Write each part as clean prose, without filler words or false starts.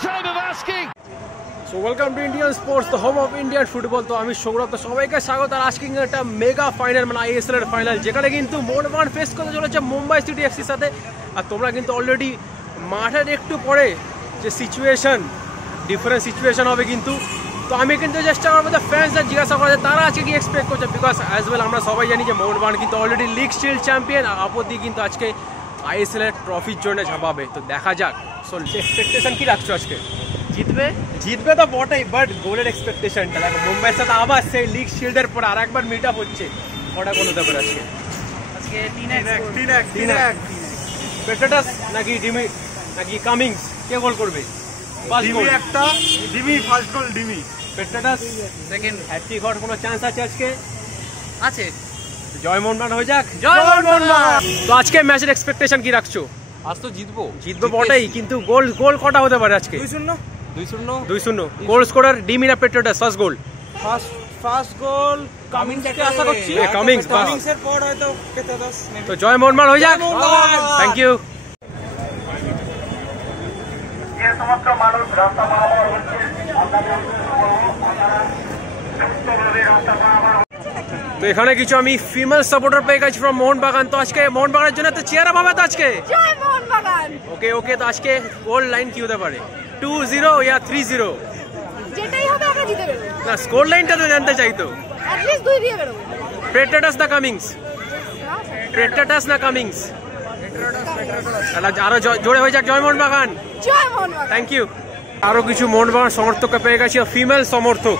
So welcome to Indian Sports, the home of Indian football. তো আমি সৌরভ, তো সবাইকে স্বাগত। আর আজকে একটা মেগা ফাইনাল, মানে আইএসএল এর ফাইনাল, যেখানে কিন্তু মোহনবাগান ফেস করতে চলেছে মুম্বাই সিটি এফসির সাথে। আর তোমরা কিন্তু অলরেডি মাঠের একটু পরে যে সিচুয়েশন, ডিফারেন্ট সিচুয়েশন হবে কিন্তু। তো আমি কিন্তু চেষ্টা করবো যে ফ্যান্সদের জিজ্ঞাসা করা যায় তারা আজকে কি এক্সপেক্ট করছে, বিকজ অ্যাজ ওয়েল আমরা সবাই জানি যে মোহনবাগান কিন্তু অলরেডি লিগ শিল্ড চ্যাম্পিয়ন, আর আপত্তি কিন্তু আজকে আইএসএল এর ট্রফির জন্য ঝাঁপাবে। তো দেখা যাক, সো এক্সপেকটেশন কি রাখছো আজকে? জিতবে তো বটেই, বাট গোলের এক্সপেকটেশনটা দেখো। মুম্বাইয়ের সাথে আবার সেই লিগ শিল্ডের পর আর একবার মিট আপ হচ্ছে। কটা গোল হতে পারে আজকে? 3-1 পেট্রাটাস নাকি ডিমি নাকি কামিংস, কে গোল করবে? First goal Dimi. Petratos second. Hat trick হওয়ার কোনো চান্স আছে আজকে? আছে। জয় মোহনবাগান হয়ে যাক, জয় মোহনবাগান। তো আজকে ম্যাচের এক্সপেকটেশন কি রাখছো? আজ তো জিতবো বটেই, কিন্তু গোল কটা হতে পারে আজকে? 2-0 গোল স্কোরার ডিমি না পেট্রাটাস? ফার্স্ট গোল কামিংস কে আশা করছি। কামিংস এর পর হয়তো পেট্রাটাস। তো জয় মোহনবাগান হয়ে যাক। Thank you. তো এখানে কিছু আমি ফিমেল সাপোর্টার পেয়ে গেছি ফ্রম মোহনবাগান। তো আজকে মোহনবাগানের জন্য তো চেয়ার আপ হবে তো আজকে। জয় মোহনবাগান। ওকে তো আজকে গোল লাইন কি হতে পারে? 2-0 ইয়া 3-0? যেটাই হবে আমরা জিতে বেরোবো। না, স্কোর লাইনটা তো জানতে চাই তো। at least 2 দিয়ে বেরোবো। পেট্রাটাস না কামিংস? পেট্রাটাস না কামিংস? আরো জোরে হয়ে যাক, জয় মোহনবাগান। জয় মোহনবাগান। Thank you. আরো কিছু মোহনবাগান সমর্থককে পেয়ে গেছি, ফিমেল সমর্থক।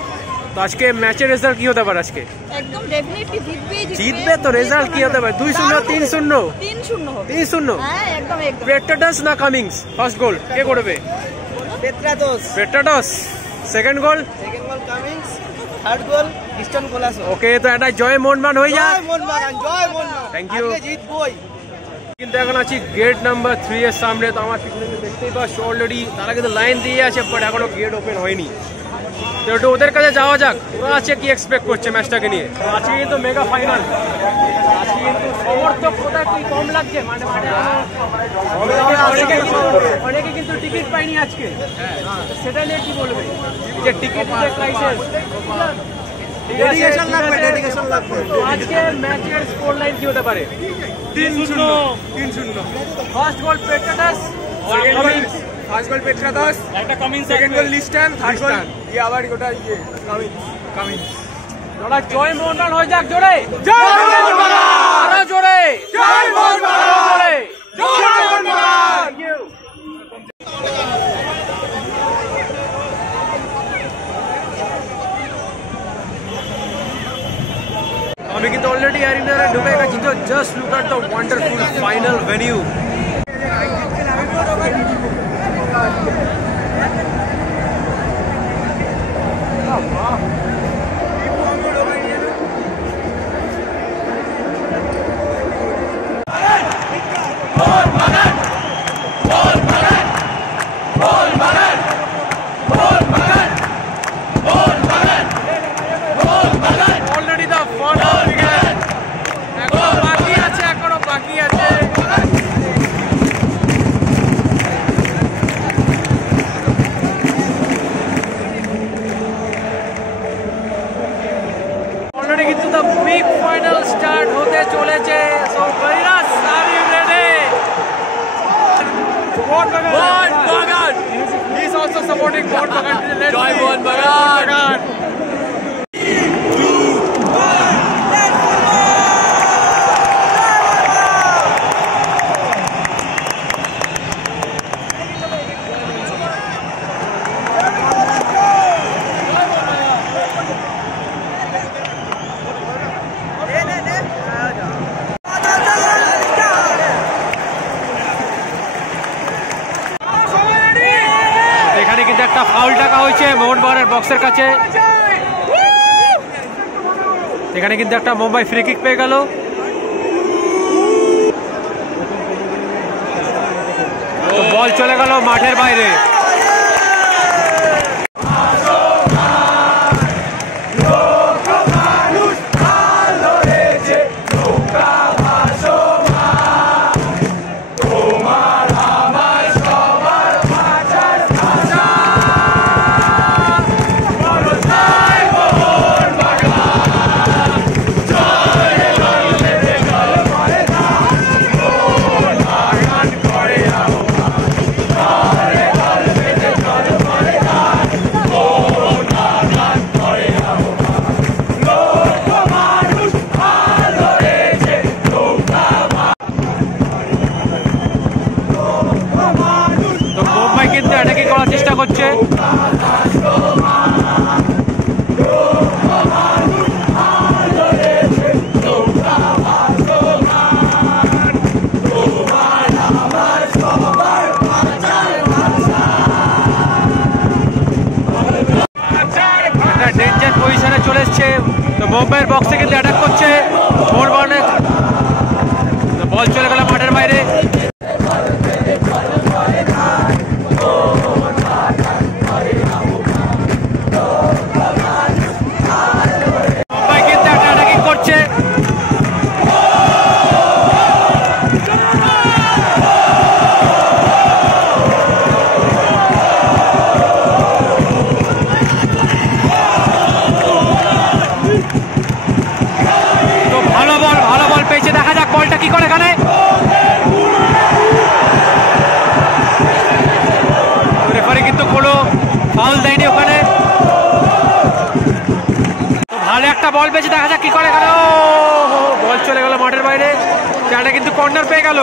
তো আজকে ম্যাচের রেজাল্ট কি হতে পারে আজকে? একদম ডেফিনেটলি জিতবে তো। রেজাল্ট কি হতে পারে? 2-0 3-0? 3-0 হবে। 3-0? হ্যাঁ, একদম। পেট্রাটাস না কামিংস? ফার্স্ট গোল কে করবে? Petratos. Second goal Cummings. Third goal Liston Colaco. Okay, তো এটা জয় মোহনবাগান হয়ে যাক। জয় মোহনবাগান। Thank you. আজকে জিতবই। কিন্তু এখন আছি গেট নাম্বার 3 এর সামনে। তো আমার পিছনে দেখতেই পাচ্ছ অলরেডি তারা কিন্তু লাইন দিয়ে আছে, বাট এখনো গেট ওপেন হয়নি। তো একটু ওদের কাছে যাওয়া যাক, ওরা আছে কি এক্সপেক্ট করছে ম্যাচটাকে নিয়ে। আজকে কিন্তু মেগা ফাইনাল, আজকে কিন্তু সমর্থক কোথায় কি কম লাগছে, মানে অনেকে কিন্তু টিকিট পায়নি আজকে। সেটা নিয়ে কি বলবে, যে টিকিট ক্রাইসিস? ডেডিকেশন লাগবে। আজকে ম্যাচের স্কোর লাইন কি হতে পারে? 3-0। First goal পেট্রাটাস, first goal Petratos, একটা Cummings, second goal Liston, third goal আবার ওটা কামিংস। ওরা জয় মোহনবাগান হয়ে যাক। জোরে জয় মোহনবাগান, আরো জোরে জয় মোহনবাগান, জয় মোহনবাগান। Thank you. আমি কিন্তু অলরেডি অ্যারিনারে ঢুকে গেছি। তো just look at the wonderful final venue. Already the fun begin. এখনো বাকি আছে। অলরেডি কিন্তু দা বিগ ফাইনাল স্টার্ট হতে চলেছে। সো ভাইরাস, are you ready? Mohun Bagan, he is also supporting Mohun Bagan. জয় মোহনবাগান। এখানে কিন্তু একটা ফাউল টাকা হয়েছে মোহনবাগানের বক্সের কাছে। এখানে কিন্তু একটা মুম্বাই ফ্রি কিক পেয়ে গেল। তো বল চলে গেল মাঠের বাইরে। করছে। ডেঞ্জার পজিশনে চলে এসছে, তো মুম্বাইয়ের বক্সে কিন্তু অ্যাটাক করছে মোহনবাগানের, বল চলে গেল মাঠের বাইরে। মুম্বাই কিন্তু একটা অ্যাটাকিং করছে, দেখা যাক বলটা কি করে এখানে। রেফারি কিন্তু কোনো ফাউল দেয়নি ওখানে, ভালো একটা বল পেয়েছে, দেখা যাক কি করে এখানে। বল চলে গেল মাঠের বাইরে, এটা কিন্তু কর্নার পেয়ে গেল।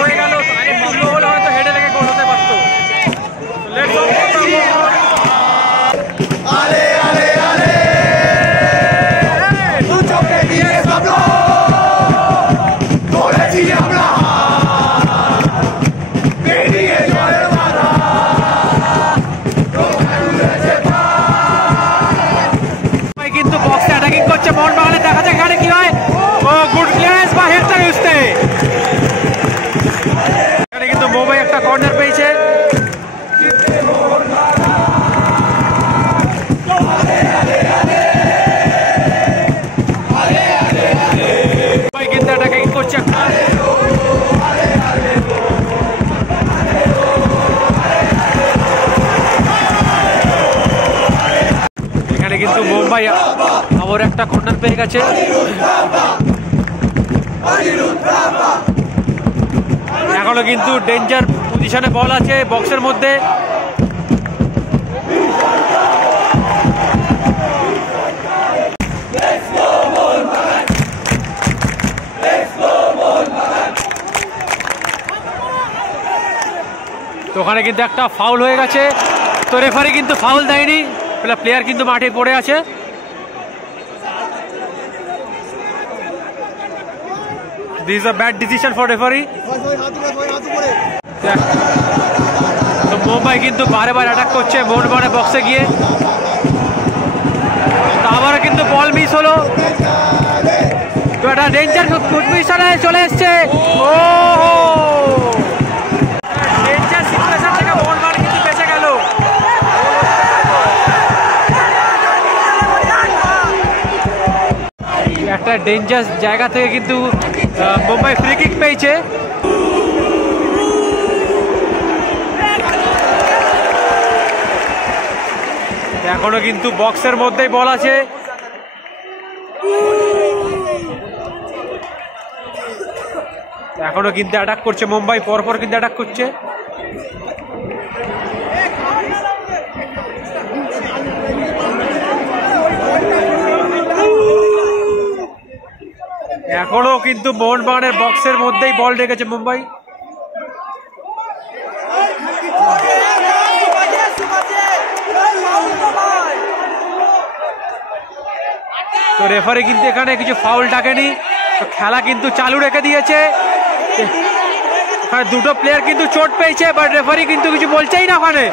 হয়ে গেল, হয়তো হেডে লেগে গোল হতে পারতো। কিন্তু বক্সে অ্যাটাকিং করছে মোহনবাগানে, দেখা যাক এখানে কি হয়। ও গুড ক্লিয়ারেন্স বা হেডটা ইউজতে, এখানে কিন্তু মুম্বাই একটা কর্নার পেয়েছে। কিন্তু অ্যাটাকিং করছে, এখানে কিন্তু মুম্বাই আবার একটা কর্নার পেয়ে গেছে। এখনো কিন্তু ডেঞ্জার পজিশনে বল আছে বক্সের মধ্যে। তো ওখানে কিন্তু একটা ফাউল হয়ে গেছে, তো রেফারি কিন্তু ফাউল দেয়নি, প্লেয়ার কিন্তু মাঠে পড়ে আছে। This is a bad decision for referee. তো মুম্বাই কিন্তু বারে অ্যাটাক করছে মোহনবাগানের বক্সে গিয়ে, আবারও কিন্তু বল মিস হলো। তো এটা ডেঞ্জার পজিশনে চলে এসছে। ও ডেঞ্জার সিচুয়েশন থেকে মোহনবাগান কিন্তু বেঁচে গেল। একটা ডেঞ্জার জায়গা থেকে কিন্তু মুম্বাই ফ্রি কিক পেয়েছে। এখনো কিন্তু বক্সের মধ্যেই বল আছে। এখনো কিন্তু অ্যাটাক করছে মুম্বাই, পরপর কিন্তু অ্যাটাক করছে। এখনো কিন্তু মোহনবাগানের বক্সের মধ্যেই বল রেখেছে মুম্বাই। তো রেফারি কিন্তু এখানে কিছু ফাউল ডাকেনি, তো খেলা কিন্তু চালু রেখে দিয়েছে। ওখানে দুটো প্লেয়ার কিন্তু চোট পেয়েছে, বাট রেফারি কিন্তু কিছু বলছেই না ওখানে।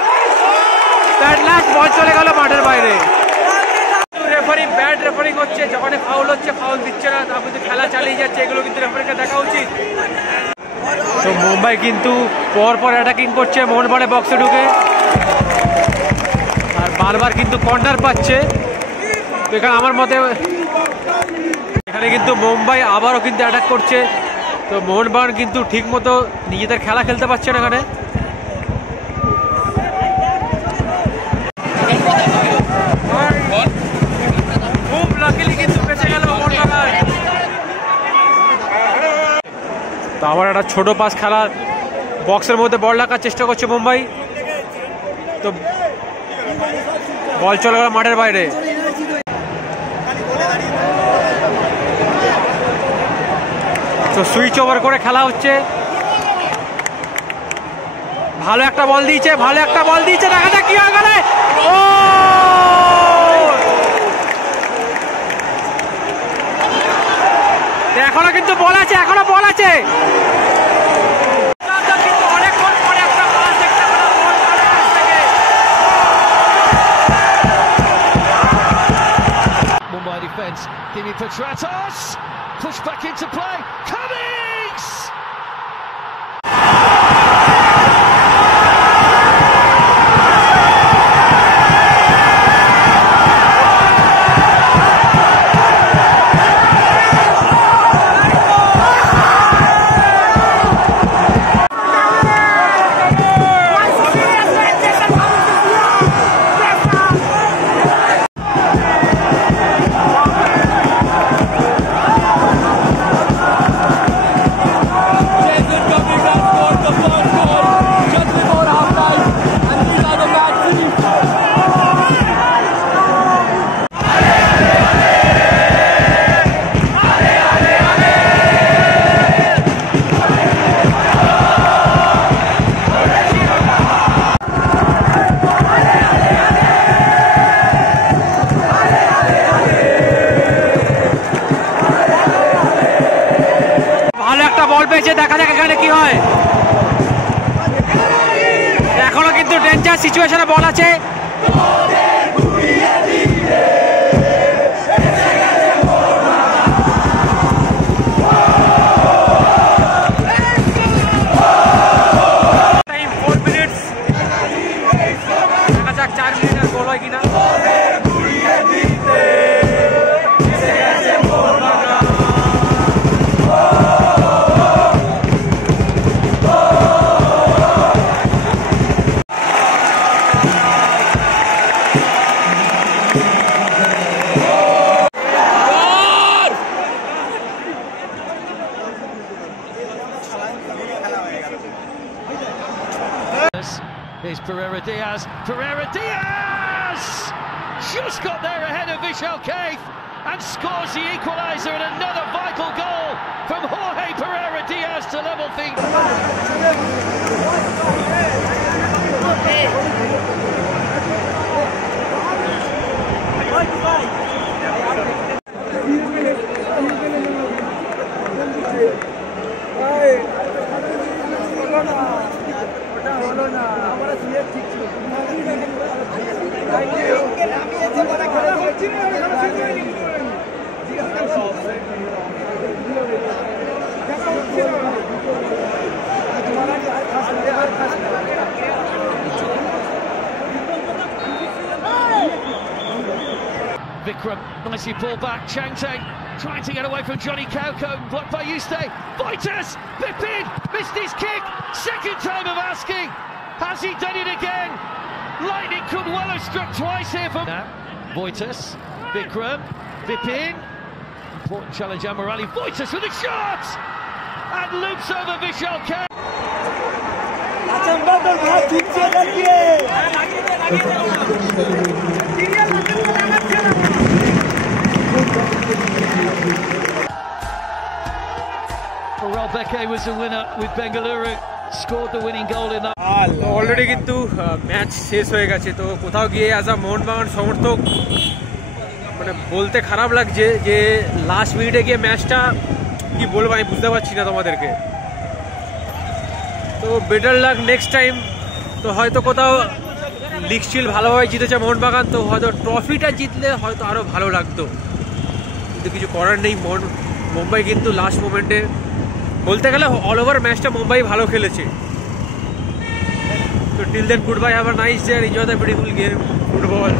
বল চলে গেল মাঠের বাইরে। রেফারি ব্যাড রেফারিং হচ্ছে, যখন ফাউল হচ্ছে ফাউল দিচ্ছে না, তারপর কিন্তু খেলা চালিয়ে যাচ্ছে, এগুলো কিন্তু রেফারিকে দেখা উচিত। তো মুম্বাই কিন্তু পরপর অ্যাটাকিং করছে মোহনবাগানের বক্সে ঢুকে, আর বারবার কিন্তু কর্নার পাচ্ছে। তো এখানে আমার মতে এখানে কিন্তু মুম্বাই আবারও কিন্তু অ্যাটাক করছে, তো মোহনবাগান কিন্তু ঠিক মতো নিজেদের খেলা খেলতে পারছে না এখানে। খুব লাকিলি কিন্তু বেঁচে গেল মোহনবাগান। তো আবার একটা ছোট পাস খেলার বক্সের মধ্যে বল রাখার চেষ্টা করছে মুম্বাই, তো বল চলে গেল মাঠের বাইরে। তো সুইচ ওভার করে খেলা হচ্ছে। ভালো একটা বল দিয়েছে, ভালো একটা বল দিয়েছে, দেখা যাক কি হয়ে গেল। ও এখনো কিন্তু বল আছে, এখনো বল আছে। Mumbai defence, Dimi Petratos, push back into play, Cummings! বল পেয়েছে, দেখা যাক এখানে কি হয়। এখনো কিন্তু ডেঞ্জার সিচুয়েশনে বল আছে। দেখা যাক 4 মিনিটের গোল হয় কিনা। Here's Pereira Diaz. Pereira Diaz just got there ahead of Vishal Keith and scores the equaliser, and another vital goal from Jorge Pereira Diaz to level things. Vikram, nicely pulled back. Changteng trying to get away from Johnny Kauko, blocked by Yuste. Vitus, Bipin, missed his kick. Second time of asking. Has he done it again? Lightning could well have struck twice here from Vitus, Vikram, Bipin. Important challenge, Amorali. Vitus with a shot! And loops over Vishal K. Beke was the winner with Bengaluru, scored the winning goal in that. Already কিন্তু match শেষ হয়ে গেছে। তো কোথাও গিয়ে as a Mohun Bagan সমর্থক মানে বলতে খারাপ লাগছে যে লাস্ট মিনিটে গিয়ে ম্যাচটা কি বলবো আমি বুঝতে পারছি না তোমাদেরকে। তো বেটার লাক নেক্সট টাইম। তো হয়তো কোথাও লিগ স্টিল ভালোভাবে জিতেছে মোহনবাগান, তো হয়তো ট্রফিটা জিতলে হয়তো আরও ভালো লাগতো, কিন্তু কিছু করার নেই। মুম্বাই কিন্তু লাস্ট মোমেন্টে বলতে গেলে অল ওভার ম্যাচটা মুম্বাই ভালো খেলেছে। তো till then good bye, have a nice day, enjoy the beautiful game football.